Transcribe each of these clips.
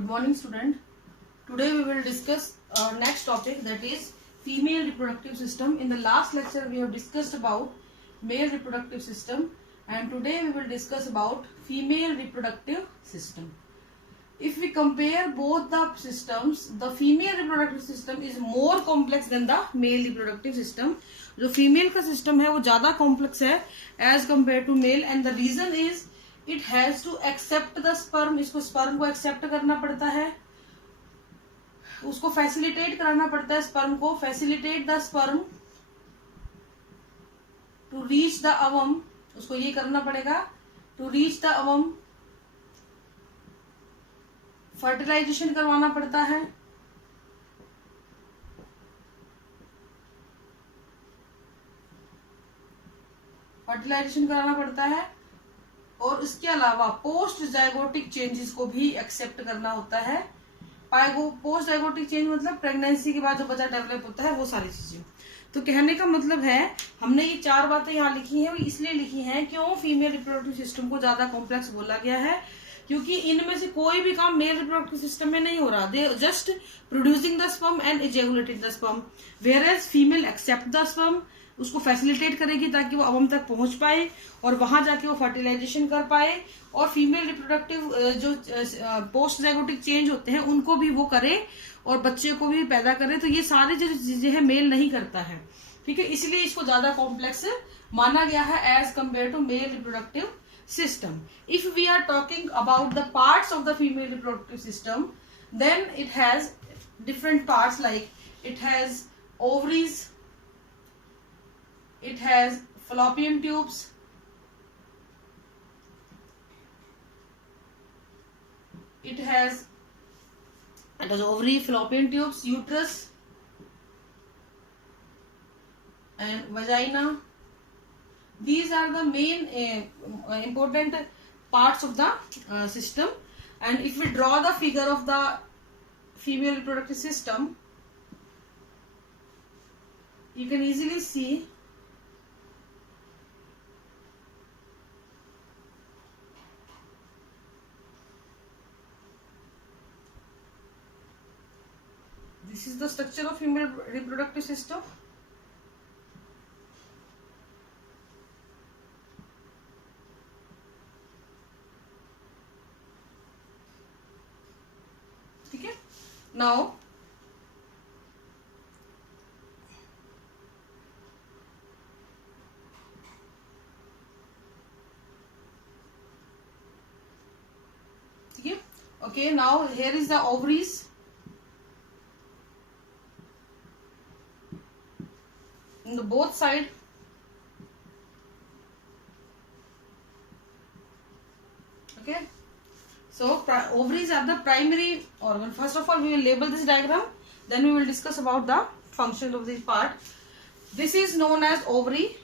Good morning, student. Today we will discuss our next topic, that is female reproductive system. In the last lecture we have discussed about male reproductive system, and today we will discuss about female reproductive system. If we compare both the systems, the female reproductive system is more complex than the male reproductive system. जो female का system है वो ज़्यादा complex है as compared to male, and the reason is it has to accept the sperm. इसको sperm को accept करना पड़ता है, उसको facilitate कराना पड़ता है sperm को, facilitate the sperm to reach the ovum. उसको ये करना पड़ेगा to reach the ovum. Fertilization करवाना पड़ता है, फर्टिलाइजेशन कराना पड़ता है, और इसके अलावा पोस्ट जाइगोटिक चेंजेस को भी एक्सेप्ट करना होता है. पोस्ट जाइगोटिक चेंज मतलब प्रेगनेंसी के बाद जो बच्चा डेवलप होता है, वो सारी चीजें. तो कहने का मतलब है, हमने ये चार बातें यहाँ लिखी हैं, वो इसलिए लिखी हैं क्यों फीमेल रिप्रोडक्टिव सिस्टम को ज्यादा कॉम्प्लेक्स बोला गया है, क्योंकि इनमें से कोई भी काम मेल रिप्रोडक्टिव सिस्टम में नहीं हो रहा. They just producing the sperm and ejaculating the sperm, whereas female accept the sperm, उसको फैसिलिटेट करेगी ताकि वो अवम तक पहुंच पाए और वहां जाके वो फर्टिलाइजेशन कर पाए, और फीमेल रिप्रोडक्टिव जो पोस्ट जाइगोटिक चेंज होते हैं उनको भी वो करे और बच्चे को भी पैदा करे. तो ये सारी जो चीजें हैं मेल नहीं करता है, ठीक है, इसलिए इसको ज्यादा कॉम्प्लेक्स माना गया है as compare to male reproductive system. If we are talking about the parts of the female reproductive system, then it has different parts, like it has ovaries, it has fallopian tubes, it has ovary, fallopian tubes, uterus and vagina. These are the main important parts of the system. And if we draw the figure of the female reproductive system, you can easily see this is the structure of female reproductive system. Now okay, now here is the ovaries. On the both side, okay. So ovaries are the primary organ. First of all, we will label this diagram, then we will discuss about the functions of this part. This is known as ovary,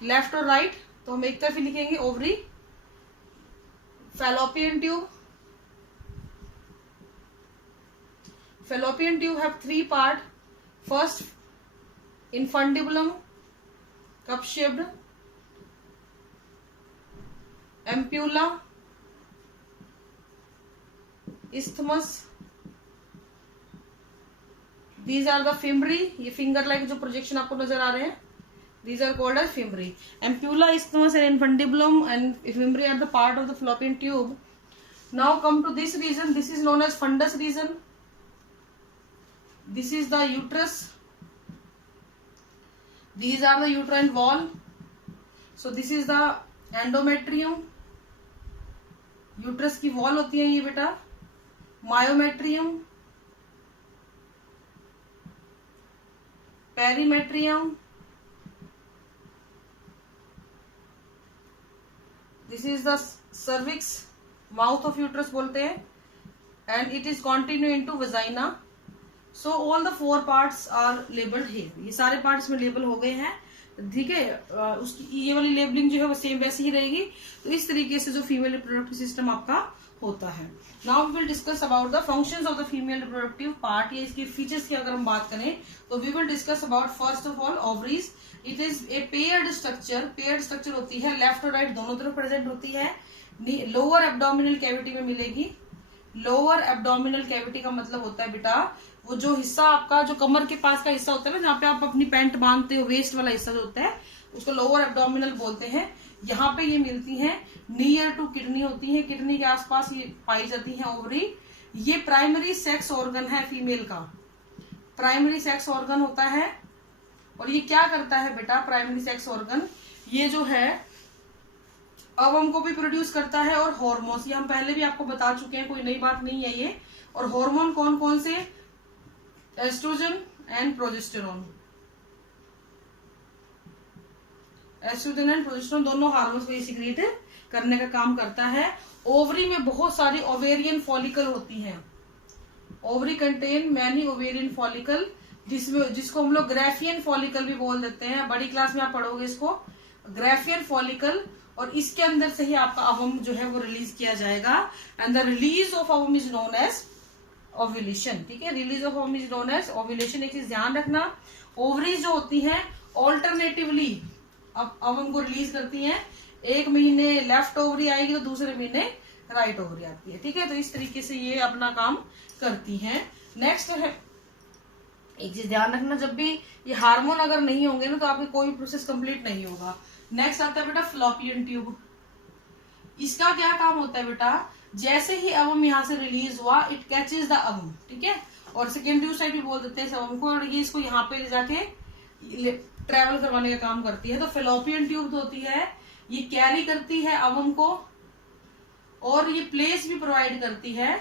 left or right, तो हम एक तरफ ही लिखेंगे ovary. Fallopian tube. Fallopian tube have three parts. First, infundibulum, cup shaped, ampulla, isthmus. These are the fimbriae. ये finger like जो projection आपको नजर आ रहे हैं, these are called as fimbriae. Ampulla, isthmus and infundibulum and fimbriae are the part of the fallopian tube. Now come to this region. This is known as fundus region. This is the uterus. These are the uterine wall. So this is the endometrium. Uterus की wall होती है ये बेटा. Myometrium, perimetrium. This is the cervix, mouth of uterus बोलते हैं, and it is continue into vagina. So all the four parts are labeled here. ये सारे parts में label हो गए हैं, ठीक है. उसकी ये वाली लेबलिंग जो है वो सेम वैसे ही रहेगी. तो इस तरीके से जो फीमेल रिप्रोडक्टिव सिस्टम आपका होता है. Now we will discuss about the functions of the female reproductive part, या इसके फीचर्स की अगर हम बात करें तो we will discuss about first of all ovaries. It is a paired structure. Paired structure होती है, लेफ्ट और राइट दोनों तरफ प्रेजेंट होती है. लोअर एब्डोमिनल कैविटी में मिलेगी, लोअर एब्डोमिनल कैविटी का मतलब होता है बेटा वो जो हिस्सा आपका जो कमर के पास का हिस्सा होता है ना, जहाँ पे आप अपनी पैंट बांधते हो, वेस्ट वाला हिस्सा जो होता है उसको लोअर एब्डोमिनल बोलते हैं। यहाँ पे ये मिलती हैं, नियर टू किडनी होती है, किडनी के आसपास ये पाई जाती है ओवरी। ये प्राइमरी सेक्स ऑर्गन है फीमेल का, प्राइमरी सेक्स ऑर्गन होता है। और ये क्या करता है बेटा, प्राइमरी सेक्स ऑर्गन ये जो है ओवम को भी प्रोड्यूस करता है और हार्मोन्स, ये हम पहले भी आपको बता चुके हैं, कोई नई बात नहीं है ये। और हार्मोन कौन कौन से, estrogen and progesterone, estrogen and progesterone दोनों हार्मोन्स को ये सिक्रीट करने का काम करता है। ओवरी में बहुत सारी ओवेरियन फॉलिकल होती हैं, ovary contain many ovarian follicle, जिसको हम लोग ग्राफियन फॉलिकल भी बोल देते हैं। बड़ी क्लास में आप पढ़ोगे इसको, ग्राफियन फॉलिकल। और इसके अंदर से ही आपका ओवम जो है वो रिलीज किया जाएगा। And the release of ovum is known as ovulation. ठीक है, release of ovum is known as ovulation. एक चीज ध्यान रखना, ओवरीज जो होती हैं ऑल्टरनेटिवली अब ओवम को रिलीज करती हैं। एक महीने लेफ्ट ओवरी आएगी तो दूसरे महीने राइट ओवरी आती है। ठीक है, तो इस तरीके से ये अपना काम करती हैं। नेक्स्ट है, एक चीज ध्यान रखना, जब भी ये हार्मोन अगर नहीं होंगे ना तो आपकी कोई प्रोसेस कंप्लीट नहीं होगा। नेक्स्ट आता है बेटा फ्लॉपियन ट्यूब। इसका क्या काम होता है बेटा, जैसे ही ओवम यहाँ से रिलीज हुआ इट कैचेज द ओवम। ठीक है, और सेकेंडरी साइड भी बोल देते हैं इस ओवम को, और ये इसको यहाँ पे ले जाके ट्रेवल करवाने का काम करती है। तो फ्लॉपियन ट्यूब होती है, ये कैरी करती है ओवम को और ये प्लेस भी प्रोवाइड करती है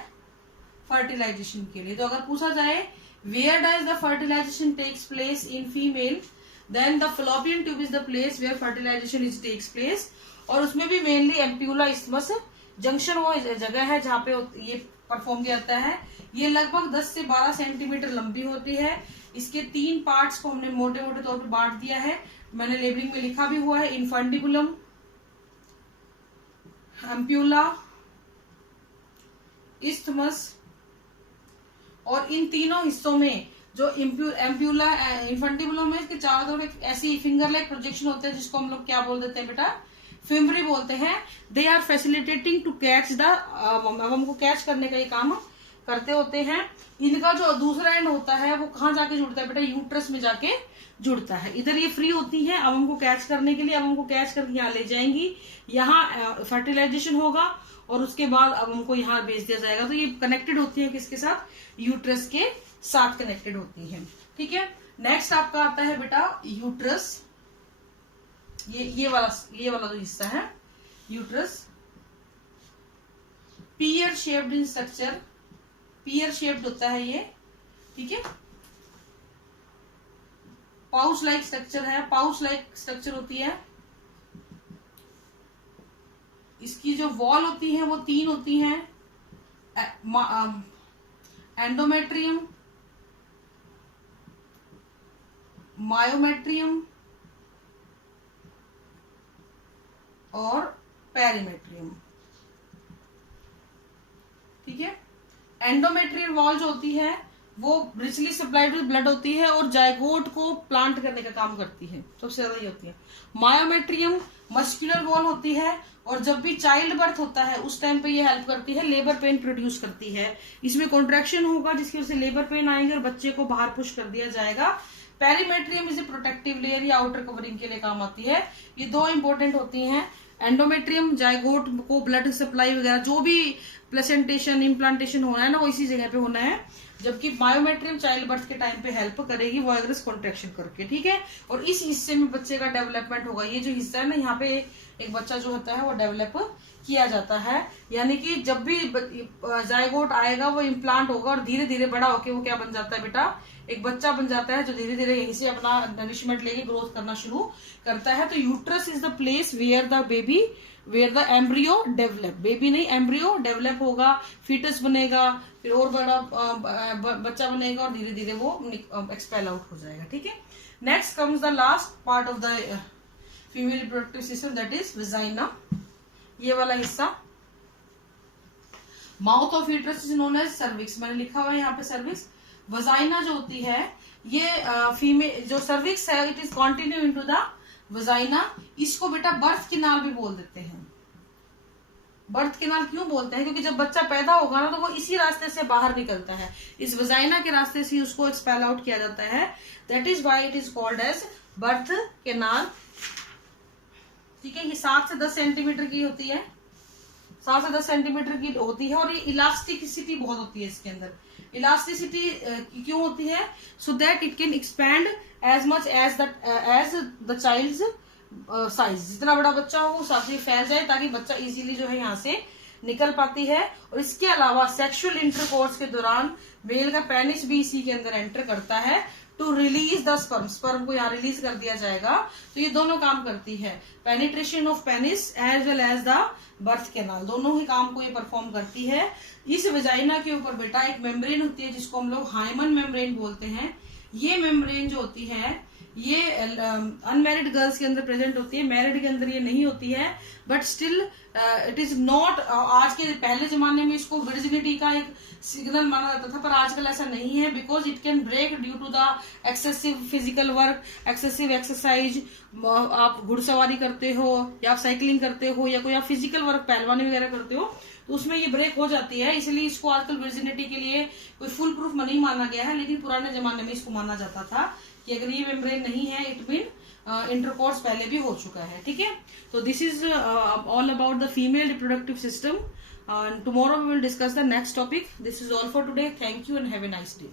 फर्टिलाइजेशन के लिए। तो अगर पूछा जाए where does the fertilisation takes place in female, then the fallopian tube is the place where fertilisation is takes place. और उसमें भी मेनली एम्प्यूला इस्मस जंक्शन वो जगह है जहाँ पे ये परफॉर्म किया जाता है। ये लगभग 10 से 12 सेंटीमीटर लंबी होती है। इसके 3 पार्ट्स को हमने मोटे मोटे तौर पे बांट दिया है, मैंने लेबलिंग में लिखा भी हुआ है, इन्फंडिबुलम, एम्प्यूला, इस्थमस। और इन तीनों हिस्सों में जो एम्प्यूला इन्फंटिबुलम में इसके चारों तरफ एक ऐसी फिंगर लाइक प्रोजेक्शन होते हैं जिसको हम लोग क्या बोल देते हैं बेटा, फिम्बरी बोलते हैं। They are facilitating to catch the ovum को कैच करने का ये काम करते होते हैं। इनका जो दूसरा एंड होता है वो कहाँ जाके जुड़ता है बेटा, यूट्रस में जाके जुड़ता है। इधर ये फ्री होती है ओवम को कैच करने के लिए, ओवम को कैच करके यहाँ ले जाएंगी, यहाँ फर्टिलाइजेशन होगा और उसके बाद अब उनको यहाँ भेज दिया जाएगा। तो ये कनेक्टेड होती है किसके साथ, यूट्रस के साथ कनेक्टेड होती है। ठीक है, नेक्स्ट आपका आता है बेटा यूट्रस। ये वाला जो हिस्सा है uterus, pear shaped in structure, pear shaped होता है ये। ठीक है, पाउच लाइक स्ट्रक्चर है, पाउच लाइक स्ट्रक्चर होती है। इसकी जो वॉल होती है वो 3 होती हैं, एंडोमेट्रियम, मायोमेट्रियम और पेरीमेट्रियम। ठीक है, एंडोमेट्रियल वॉल जो होती है वो रिचली सप्लाइड विद ब्लड होती है और जायगोट को प्लांट करने का काम करती है, सबसे ज्यादा ये होती है। मायोमेट्रियम मस्कुलर वॉल होती है और जब भी चाइल्ड बर्थ होता है उस टाइम पे ये हेल्प करती है, लेबर पेन प्रोड्यूस करती है। इसमें कॉन्ट्रैक्शन होगा जिसकी वजह से लेबर पेन आएंगे और बच्चे को बाहर पुश कर दिया जाएगा। Perimetrium is a protective layer या आउटर कवरिंग के लिए काम आती है। ये 2 इंपॉर्टेंट होती हैं। एंडोमेट्रियम जायगोट को ब्लड सप्लाई वगैरह जो भी प्लेसेंटेशन इम्प्लांटेशन होना है ना वो इसी जगह पे होना है, जबकि मायोमेट्रियम चाइल्ड बर्थ के टाइम पे हेल्प करेगी वायरस कॉन्ट्रैक्शन करके। ठीक है, और इस हिस्से में बच्चे का डेवलपमेंट होगा। ये जो हिस्सा है ना यहाँ पे एक बच्चा जो होता है वो डेवलप किया जाता है, यानी कि जब भी जायगोट आएगा वो इम्प्लांट होगा और धीरे धीरे बड़ा होके वो क्या बन जाता है बेटा, एक बच्चा बन जाता है जो धीरे धीरे यहीं से अपना नरिशमेंट लेके ग्रोथ करना शुरू करता है। तो uterus is the place where the embryo develop, baby नहीं एम्ब्रियो डेवलप होगा, फीटस बनेगा, फिर और बड़ा बच्चा बनेगा और धीरे धीरे वो एक्सपेल आउट हो जाएगा। ठीक है, next comes the last part of the female reproductive system, that is vagina. ये वाला हिस्सा, mouth of uterus is known as cervix, मैंने लिखा हुआ है यहाँ पे सर्विक्स। वजाइना जो होती है ये फीमेल जो सर्विक्स है it is continue into the vagina. इसको बेटा बर्थ कैनाल भी बोल देते हैं, बर्थ कैनाल क्यों बोलते हैं? क्योंकि जब बच्चा पैदा होगा ना तो वो इसी रास्ते से बाहर निकलता है, इस वजाइना के रास्ते से उसको एक्सपेल आउट किया जाता है। That is why it is called as birth canal. ठीक है, ये 7 से 10 सेंटीमीटर की होती है, 7 से 10 सेंटीमीटर की होती है, और ये इलास्टिसिटी बहुत होती है इसके अंदर। इलास्टिसिटी क्यों होती है? So that it can expand as much as the child's size, जितना बड़ा बच्चा हो उस हिसाब से फैल जाए, ताकि बच्चा इजीली जो है यहाँ से निकल पाती है। और इसके अलावा सेक्सुअल इंटरकोर्स के दौरान मेल का पेनिस भी इसी के अंदर एंटर करता है to release the sperm, sperm को यहाँ रिलीज कर दिया जाएगा। तो ये दोनों काम करती है, penetration of penis as well as the birth canal, दोनों ही काम को ये परफॉर्म करती है। इस वेजाइना के ऊपर बेटा एक मेम्ब्रेन होती है जिसको हम लोग हाइमन मेम्ब्रेन बोलते हैं। ये मेम्ब्रेन जो होती है ये अनमैरिड गर्ल्स के अंदर प्रेजेंट होती है, मैरिड के अंदर ये नहीं होती है, but still it is not, आज के पहले जमाने में इसको वर्जिनिटी का एक सिग्नल माना जाता था, पर आजकल ऐसा नहीं है, because it can break due to the excessive physical work, excessive exercise. आप घुड़सवारी करते हो या आप साइकिलिंग करते हो या कोई आप फिजिकल वर्क पहलवानी वगैरह करते हो तो उसमें ये ब्रेक हो जाती है, इसलिए इसको आजकल वर्जिनिटी के लिए कोई फुल प्रूफ नहीं माना गया है। लेकिन पुराने जमाने में इसको माना जाता था कि अगर ये मेम्ब्रेन नहीं है इट मीन इंटरकोर्स पहले भी हो चुका है। ठीक है, तो this is all about the female reproductive system. Tomorrow we will discuss the next topic. This is all for today. Thank you and have a nice day.